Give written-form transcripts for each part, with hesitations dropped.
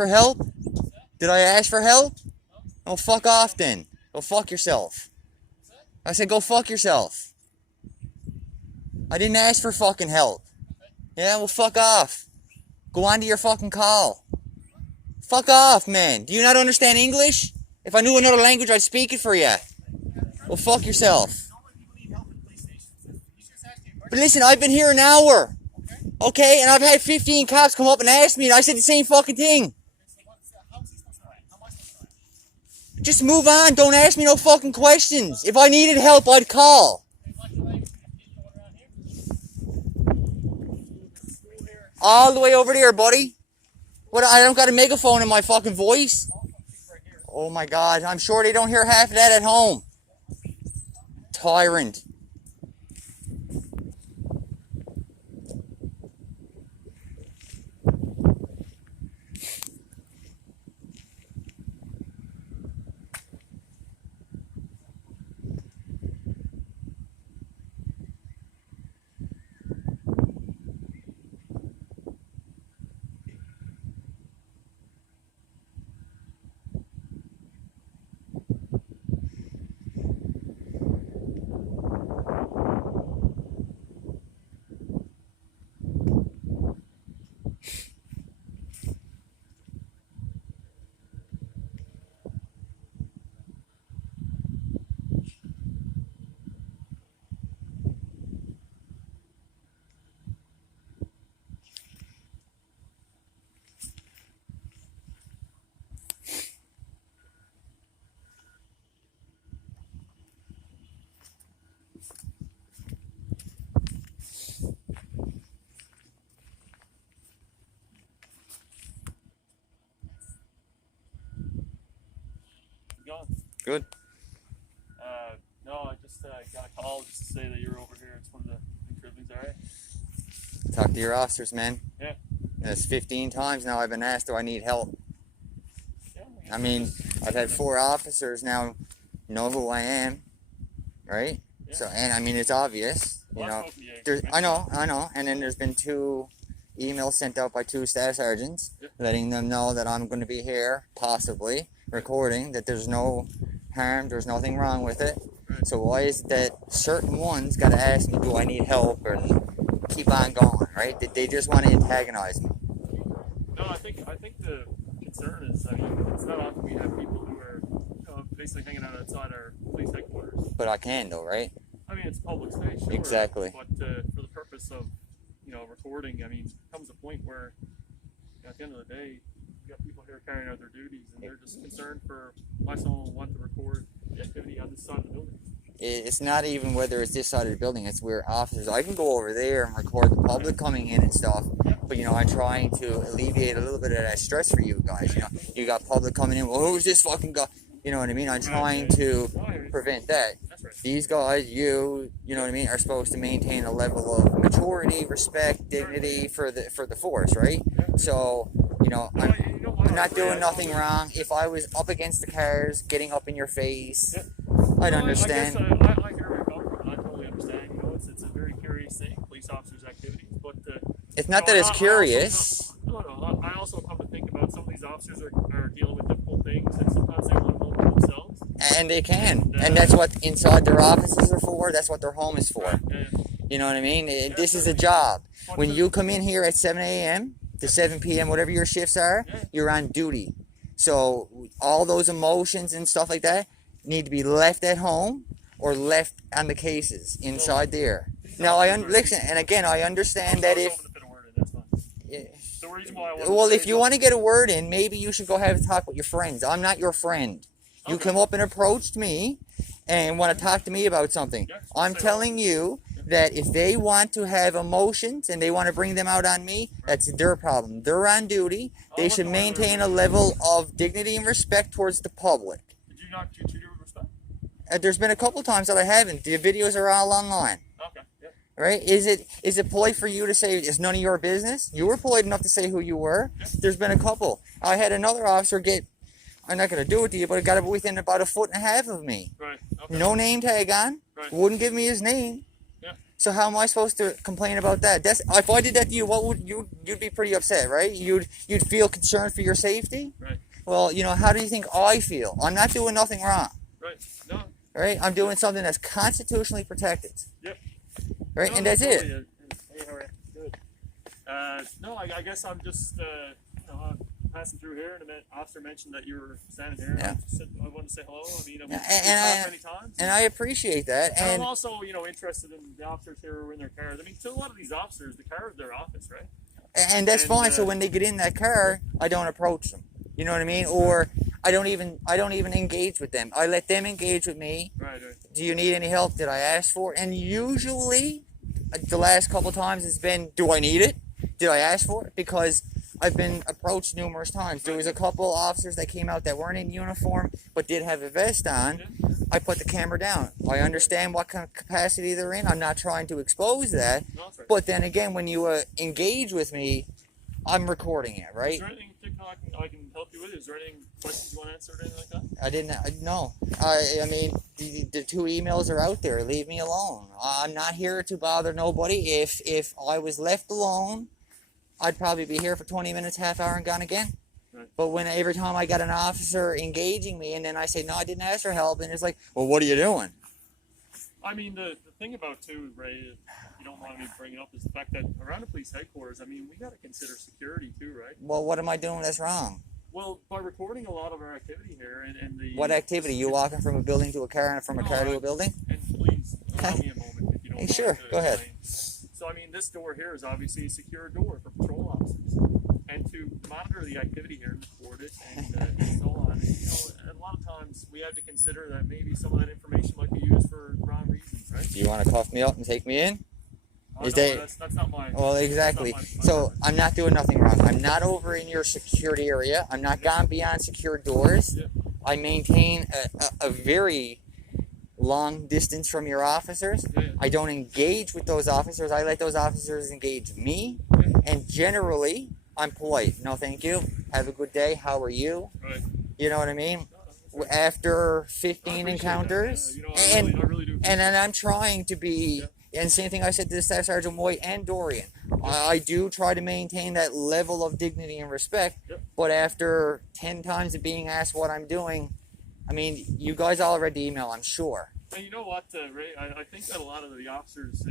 for help? Did I ask for help? Oh, fuck off then. Go fuck yourself. I said go fuck yourself. I didn't ask for fucking help. Yeah, well, fuck off. Go on to your fucking call. Fuck off, man. Do you not understand English? If I knew another language, I'd speak it for you. Well, fuck yourself. But listen, I've been here an hour. Okay, and I've had 15 cops come up and ask me, and I said the same fucking thing. Just move on. Don't ask me no fucking questions. If I needed help, I'd call. All the way over there, buddy. What? I don't got a megaphone in my fucking voice. Oh my God, I'm sure they don't hear half of that at home. Tyrant. Good. No, I just got a call just to say that you're over here. It's one of the buildings, all right? Talk to your officers, man. Yeah. That's 15 times now I've been asked, do I need help? Yeah. I mean, I've had 4 officers now know who I am, right? Yeah. So, and I mean, it's obvious, you know. I know. And then there's been 2 emails sent out by 2 staff sergeants, letting them know that I'm going to be here, possibly, recording, that there's no harm, there's nothing wrong with it. Right. So why is it that certain ones got to ask me, do I need help, and keep on going, right? They just want to antagonize me. No, I think the concern is, I mean, it's not often we have people who are basically hanging out outside our police headquarters. But I can, though, right? I mean, it's a public space, sure. Exactly. But for the purpose of, recording, I mean, comes a point where, at the end of the day, you got people here carrying out their duties, and they're just concerned for why someone will want to record the activity on this side of the building. It's not even whether it's this side of the building, it's where officers, I can go over there and record the public coming in and stuff, but I'm trying to alleviate a little bit of that stress for you guys. You got public coming in, well, who's this fucking guy? You know what I mean? I'm trying to prevent that. These guys, you know what I mean, are supposed to maintain a level of maturity, respect, dignity for the force, right? So, I'm not doing nothing wrong. If I was up against the cars, getting up in your face, I'd understand. I hear where you're coming from. I totally understand. It's a very curious thing, police officers' activities. But it's not that it's curious. I also come to think about some of these officers are dealing with difficult things, and sometimes they want to know for themselves. And they can. And that's what inside their offices are for. That's what their home is for. You know what I mean? This is a job. When you come in here at 7 a.m. to 7 p.m., whatever your shifts are, you're on duty. So all those emotions and stuff like that need to be left at home or left on the cases inside there. Now, listen, and again, I understand that if... Well, if you want to get a word in, maybe you should go have a talk with your friends. I'm not your friend. You come up and approached me and want to talk to me about something. I'm telling you that if they want to have emotions and they want to bring them out on me, that's their problem. They're on duty. They should maintain a level of dignity and respect towards the public. Did you not treat you with respect? There's been a couple times that I haven't. The videos are all online. Okay. Yeah. Right? Is it polite for you to say it's none of your business? You were polite enough to say who you were. There's been a couple. I had another officer get, I'm not going to do it to you, but it got within about 1.5 feet of me. Right. Okay. No name tag on. Right. Wouldn't give me his name. Yeah. So how am I supposed to complain about that? That's if I did that to you, what would you'd be pretty upset, right? You'd feel concerned for your safety. Right. Well, how do you think I feel? I'm not doing nothing wrong. Right. No. Right? I'm doing something that's constitutionally protected. Yep. Right? No, And that's totally. it. Hey, how are you? Good. No, I guess I'm just I'm passing through here, and the officer mentioned that you were standing here. Yeah. I wanted to say hello. I mean, we've Yeah, talked many times. And I appreciate that. And And I'm also, interested in the officers here who are in their cars. I mean, to a lot of these officers, the car is their office, right? and that's And, fine. So when they get in that car, I don't approach them. You know what I mean? Or I don't even engage with them. I let them engage with me. Right. Do you need any help? Did I ask for it? And usually, the last couple times it's been, do I need it? Did I ask for it? Because I've been approached numerous times. There was a couple officers that came out that weren't in uniform but did have a vest on. Yeah. I put the camera down. I understand what kind of capacity they're in. I'm not trying to expose that. No, that's right. But then again, when you engage with me, I'm recording it, Is right? there anything particular I can help you with? Is there any questions you want to answer or anything like that? I didn't. No. I mean, the two emails are out there. Leave me alone. I'm not here to bother nobody. If I was left alone, I'd probably be here for 20 minutes, half hour, and gone again. Right. But when every time I got an officer engaging me, and then I say, no, I didn't ask for help, and it's like, well, what are you doing? I mean, the thing about, too, Ray, if you don't mind me bringing up, is the fact that around the police headquarters, I mean, we got to consider security, too, right? Well, what am I doing that's wrong? Well, by recording a lot of our activity here and the... What activity? You walking from a building to a car and from a car to a building? And please, allow me a moment, if you don't mind. Sure, to go ahead. explain. So, I mean, this door here is obviously a secure door for patrol officers. And to monitor the activity here and record it and so on, and, a lot of times we have to consider that maybe some of that information might be used for wrong reasons, right? Do you want to cuff me up and take me in? Is No, that- that's not my... Well, exactly. That's not my So purpose. I'm not doing nothing wrong. I'm not over in your security area. I'm not gone beyond secure doors. Yeah. I maintain a very long distance from your officers. Yeah. I don't engage with those officers. I let those officers engage me. Yeah. And generally, I'm polite. No, thank you. Have a good day. How are you? Right. You know what I mean? No, that's After I 15 appreciate encounters, that. Yeah, and I really do. and then I'm trying to be, and same thing I said to the Staff Sergeant White and Dorian. I do try to maintain that level of dignity and respect, Yep. but after 10 times of being asked what I'm doing, I mean, you guys all read the email, I'm sure. And you know what, Ray? I think that a lot of the officers,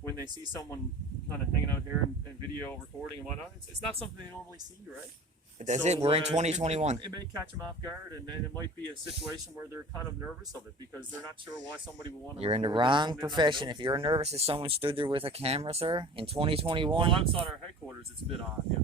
when they see someone kind of hanging out here and video recording and whatnot, it's not something they normally see, right? But that's So, it, we're in it- 2021. It may catch them off guard, and then it might be a situation where they're kind of nervous of it because they're not sure why somebody would want to. You're in the record wrong when they're not profession. know. If you're nervous if someone stood there with a camera, sir, in Well, 2021, outside our headquarters, it's a bit odd. Yeah.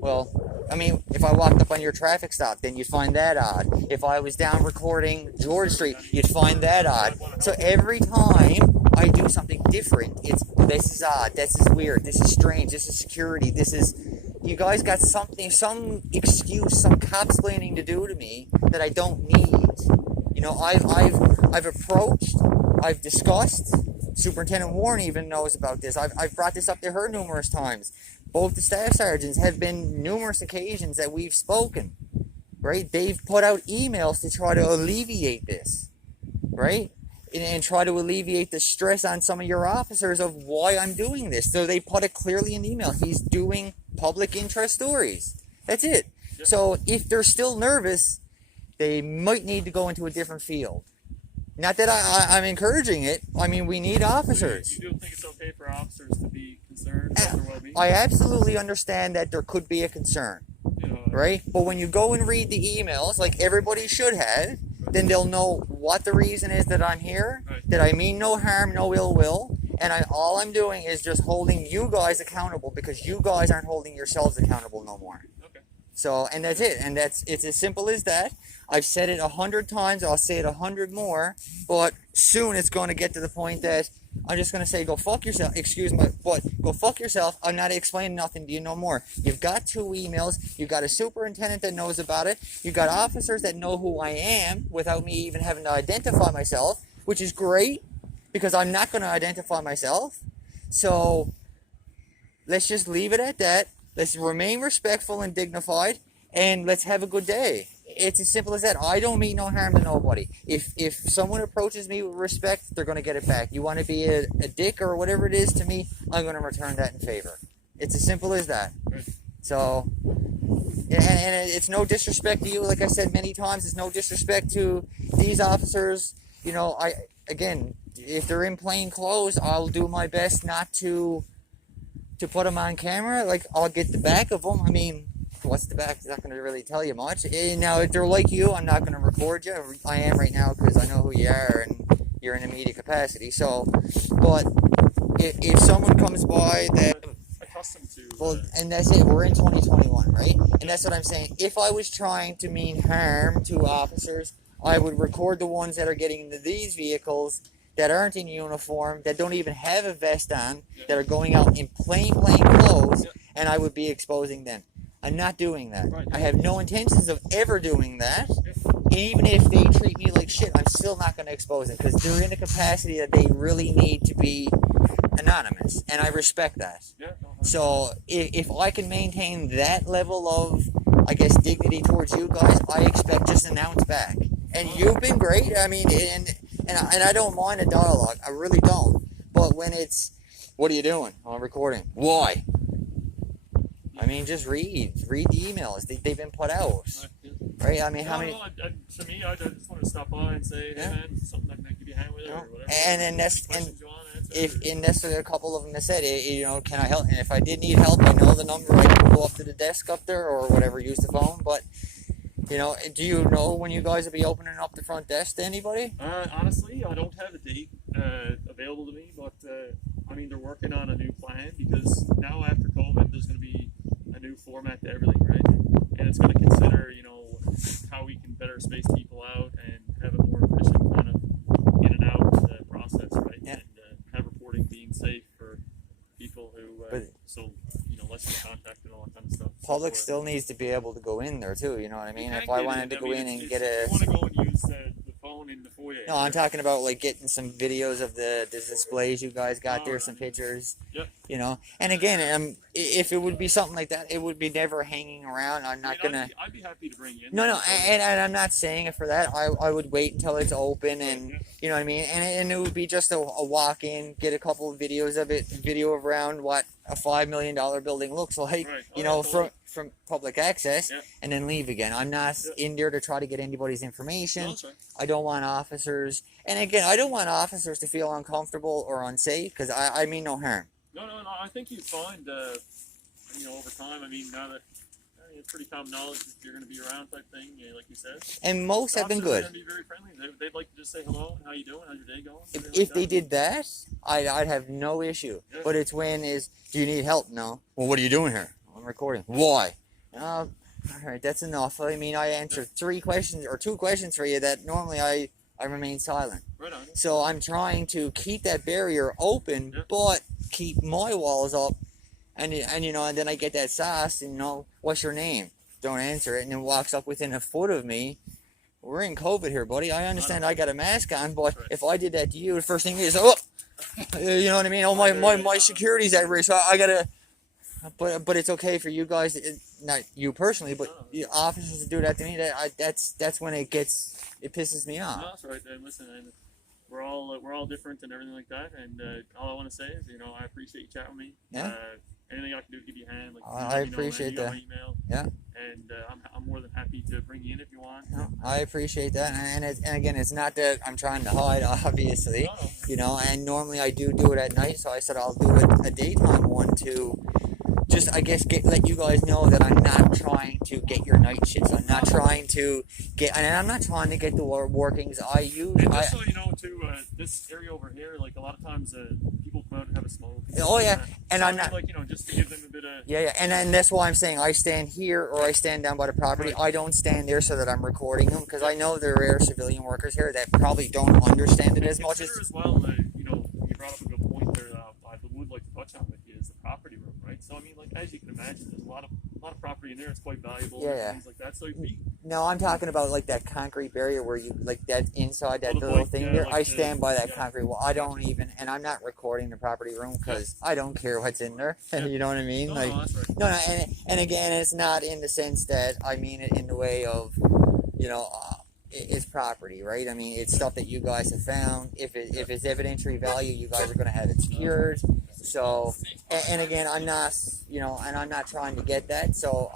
well, I mean, if I walked up on your traffic stop, then you'd find that odd. If I was down recording George Street, you'd find that odd. So every time I do something different, this is odd, this is weird, this is strange, this is security, this is... You guys got something, some excuse, some cop-splaining to do to me that I don't need. I've approached, I've discussed. Superintendent Warren even knows about this. I've brought this up to her numerous times. Both the staff sergeants have been numerous occasions that we've spoken, right? They've put out emails to try to alleviate this, right? And try to alleviate the stress on some of your officers of why I'm doing this. So they put it clearly in the email. He's doing public interest stories. That's it. Yep. So if they're still nervous, they might need to go into a different field. Not that I'm encouraging it. I mean, we need officers. You do think it's okay for officers to be concerned about their well-being? I absolutely understand that there could be a concern, right? But when you go and read the emails, like everybody should have, then they'll know what the reason is that I'm here, Right. that I mean no harm, no ill will, and all I'm doing is just holding you guys accountable because you guys aren't holding yourselves accountable no more. Okay. So, and that's it. And it's as simple as that. I've said it 100 times. I'll say it 100 more. But soon it's going to get to the point that I'm just going to say, go fuck yourself. Excuse me, but go fuck yourself. I'm not explaining nothing to you no more. You've got 2 emails. You've got a superintendent that knows about it. You've got officers that know who I am without me even having to identify myself, which is great because I'm not going to identify myself. So let's just leave it at that. Let's remain respectful and dignified, and let's have a good day. it's as simple as that. I don't mean no harm to nobody. If someone approaches me with respect, they're gonna get it back. You want to be a dick or whatever it is to me, I'm gonna return that in favor. It's as simple as that. Right. So, and it's no disrespect to you. Like I said many times, it's no disrespect to these officers. You know, again, if they're in plain clothes, I'll do my best not to put them on camera. Like, I'll get the back of them. I mean, what's the back? It's not going to really tell you much. And now, if they're like you, I'm not going to record you. I am right now because I know who you are and you're in a media capacity. So, but if someone comes by that, accustomed to. well, and that's it. We're in 2021, right? And that's what I'm saying. If I was trying to mean harm to officers, I would record the ones that are getting into these vehicles that aren't in uniform, that don't even have a vest on, that are going out in plain clothes, and I would be exposing them. I'm not doing that. Right. I have no intentions of ever doing that. Even if they treat me like shit, I'm still not going to expose them because they're in a capacity that they really need to be anonymous, and I respect that. Yeah. So if I can maintain that level of, I guess, dignity towards you guys, I expect just an ounce back. And you've been great. I mean, and I don't mind a dialogue. I really don't. But when it's, what are you doing? I'm recording. Why? I mean, just read the emails. They've been put out, right? I mean, how many? To me, I just want to stop by and say, hey man, something I can give you a hand with, or whatever. And then that's Questions you want to answer, and that's what a couple of them have said. You know, can I help? And if I did need help, I know the number. I can go up to the desk up there or whatever, use the phone. But you know, do you know when you guys will be opening up the front desk to anybody? Honestly, I don't have a date available to me, but I mean, they're working on a new plan because now after COVID, there's going to be a new format to everything, right? And it's going to consider, you know, how we can better space people out and have a more efficient kind of in and out process, right? Yeah. And have reporting being safe for people who, so, you know, less contact and all that kind of stuff. Public still needs to be able to go in there too. You know what I mean? You If can I get wanted to go in and get you want to go and use the phone in the foyer. No, I'm talking about like getting some videos of the displays you guys got there, Alright. some pictures. Yep. You know, and again, if it would be something like that, it would be never hanging around. I'm not gonna. I'd be happy to bring you in. No, and I'm not saying it for that. I would wait until it's open, and you know what I mean. And it would be just a walk in, get a couple of videos of it, video around what a $5 million building looks like. Right. You know, from public access, Yeah. and then leave again. I'm not in there to try to get anybody's information. No, that's right. I don't want officers, and again, I don't want officers to feel uncomfortable or unsafe because I mean no harm. No. I think you'd find, you know, over time. I mean, now that it's pretty common knowledge if you're going to be around type thing, like you said. And most have been Officers are good. going to be very friendly. They'd like to just say hello, how you doing, how's your day going. If they did that, I'd have no issue. Yeah. But it's when do you need help? No. Well, what are you doing here? I'm recording. Why? All right, that's enough. I mean, I answered 2 questions for you that normally I remain silent. Right on. So I'm trying to keep that barrier open, but keep my walls up. And you know, and then I get that sauce, and you know, what's your name? Don't answer it, and then walks up within a foot of me. We're in COVID here, buddy. I understand I got a mask on, but if I did that to you, the first thing is, oh, you know what I mean? Oh, my security's at risk. So I gotta. But it's okay for you guys, not you personally, but officers to do that to me. That's when it pisses me off. No, that's right. And listen, we're all different and everything like that. And all I want to say is, you know, I appreciate you chatting with me. Yeah. Anything I can do to give you a hand. Like, I appreciate that. Email, yeah. And I'm more than happy to bring you in if you want. No, I appreciate that, and again, it's not that I'm trying to hide, obviously, you know. And normally I do it at night, so I said I'll do a daytime one to just, I guess, let you guys know that I'm not trying to get your night shifts. I'm not trying to get, and I'm not trying to get the workings. And just so you know, too, this area over here, like a lot of times people come out and have a smoke. Oh yeah, and so I'm not like, you know, just to give them a bit of and that's why I'm saying I stand here or I stand down by the property. I don't stand there so that I'm recording them because I know there are civilian workers here that probably don't understand it as much as. Well, you know, you brought up a good point there. I would like to touch on with you is the property room, right? So I mean, like as you can imagine, there's a lot of property in there. It's quite valuable. Yeah. Things like that. So No, I'm talking about like that concrete barrier where you like that inside that little thing there. like I stand by that yeah. concrete wall. I don't even, and I'm not recording the property room because I don't care what's in there. You know what I mean? No, Like, no, that's right. no, and again, it's not in the sense that I mean it in the way of you know, it's property, right? I mean, it's stuff that you guys have found. If it's evidentiary value, you guys are going to have it secured. So, and again, I'm not, you know, and I'm not trying to get that. So,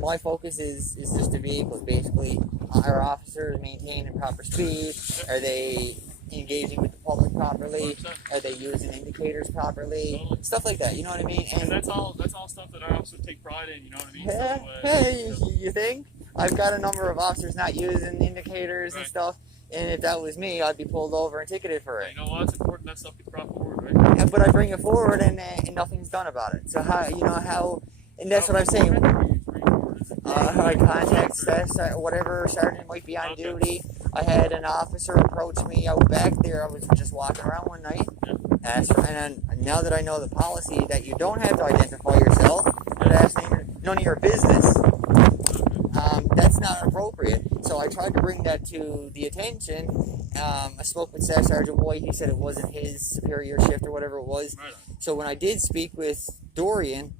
my focus is just the vehicles. Basically, are officers maintaining proper speed? Are they engaging with the public properly? 100%. Are they using indicators properly? Stuff like that. You know what I mean? And that's all stuff that our officers take pride in. You know what I mean? Hey, you think? I've got a number of officers not using indicators and Right. stuff, and if that was me, I'd be pulled over and ticketed for it. You know what? It's important that stuff gets brought forward, right? But I bring it forward, and nothing's done about it. So and that's what I'm saying. I contact whatever sergeant might be on duty. I had an officer approach me out back there. I was just walking around one night. And then now that I know the policy that you don't have to identify yourself, that's none of your business. That's not appropriate. So I tried to bring that to the attention. I spoke with Staff Sergeant White. He said it wasn't his superior shift or whatever it was. Right. So when I did speak with Dorian,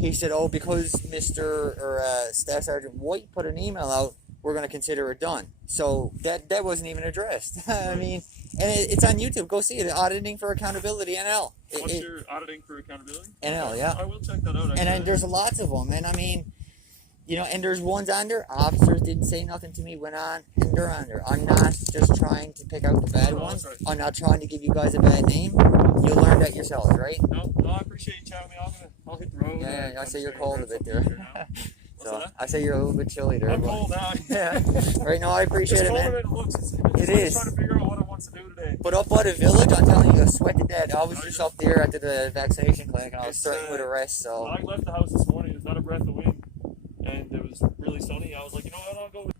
he said, "Oh, because Staff Sergeant White put an email out, we're going to consider it done." So that wasn't even addressed. I mean, and it's on YouTube. Go see it. Auditing for Accountability NL. What's your auditing for accountability? NL, yeah. I will check that out. And then there's lots of them. And I mean, you know, and there's ones on there. Officers didn't say nothing to me, went on, and they're on there. I'm not just trying to pick out the bad ones. Right. I'm not trying to give you guys a bad name. You'll learn that yourselves, right? No, I appreciate you chatting with me. I'll hit the road. Yeah, I say you're cold a bit there. What's So that? I say you're a little bit chilly there. I'm but- cold now. Yeah. Right, no, I appreciate It's it, colder man. than it looks. It's It just is. trying to figure out what I want to do today. But up by the village, I'm telling you, I sweat to death. I was just up there after the vaccination clinic, and I was It's, threatened with arrest. When So I left the house this morning, there's not a breath of wind, and it was really sunny. I was like, you know what, I'll go with